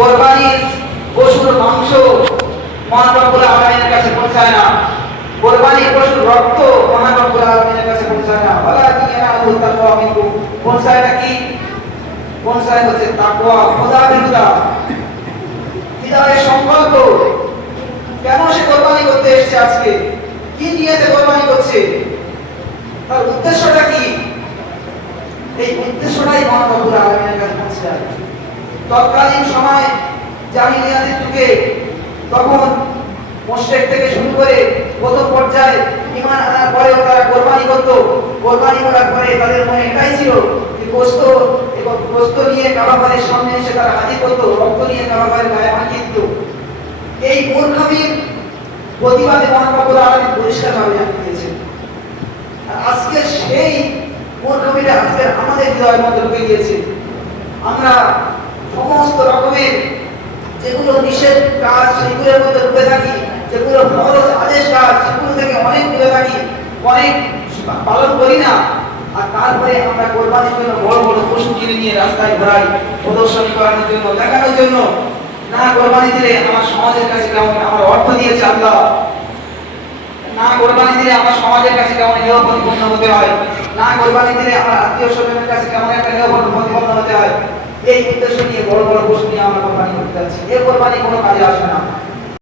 কোরবানির পশুর মাংস মহান রব্বুল আলামিনের কাছে পৌঁছায় না, কোরবানির পশুর রক্ত মহান রব্বুল আলামিনের কাছে পৌঁছায় না। ওয়ালাকিন ইয়ানালুহু তাকওয়া মিনকুম, পৌঁছায় নাকি? পৌঁছায় হচ্ছে তাকওয়া, খোদাভীরুতা, হৃদয়ের সংকল্প। কেন সে কোরবানি করতে এসেছে আজকে? কি নিয়তে কোরবানি করছে? তার উদ্দেশ্যটা কি? এই উদ্দেশ্যটাই মহান রব্বুল আলামিনের কাছে পৌঁছে যায়। তৎকালীন সময় জাহিলিয়াতের যুগে তখন মুশরিক থেকে শুরু করে প্রথম পর্যায়ে ঈমান আনার পরেও তারা কোরবানি করত। কোরবানি করার পরে তাদের মনে এটাই ছিল যে গোশত নিয়ে কাবাঘরের সামনে এসে তারা হাজির করত, রক্ত নিয়ে কাবাঘরের গায়ে মাখিয়ে দিত। এই মূর্খামির প্রতিবাদে মহান রব্বুল আলামিন পরিষ্কারভাবে জানিয়ে দিয়েছেন। আর আজকে সেই মূর্খামিটা আজকে আমাদের হৃদয়ের মধ্যে ঢুকে গিয়েছে। আমরা সমস্ত রকমের যেগুলো নিষেধ কাজ সেগুলোর মধ্যে ঢুকে থাকি, যেগুলো ফরজ আদেশ কাজ সেগুলো থেকে অনেক দূরে থাকি, অনেক পালন করি না। আর তারপরে আমরা কোরবানির জন্য বড় বড় পশু কিনে নিয়ে রাস্তায় ঘোরাই, প্রদর্শনী করানোর জন্য, দেখানোর জন্য। না কোরবানি দিলে আমার সমাজের কাছে কেমন আমার অর্থ দিয়েছে আল্লাহ, না কোরবানি দিলে আমার সমাজের কাছে কেমন নিয়ম প্রতিপন্ন হতে হয়, না কোরবানি দিলে আমার আত্মীয় স্বজনের কাছে কেমন একটা নিয়ম প্রতিপন্ন হতে হয়। এই উদ্দেশ্য নিয়ে বড় বড় পশু নিয়ে আমরা কোরবানি করতে যাচ্ছি। এই কোরবানি কোনো কাজে আসবে না।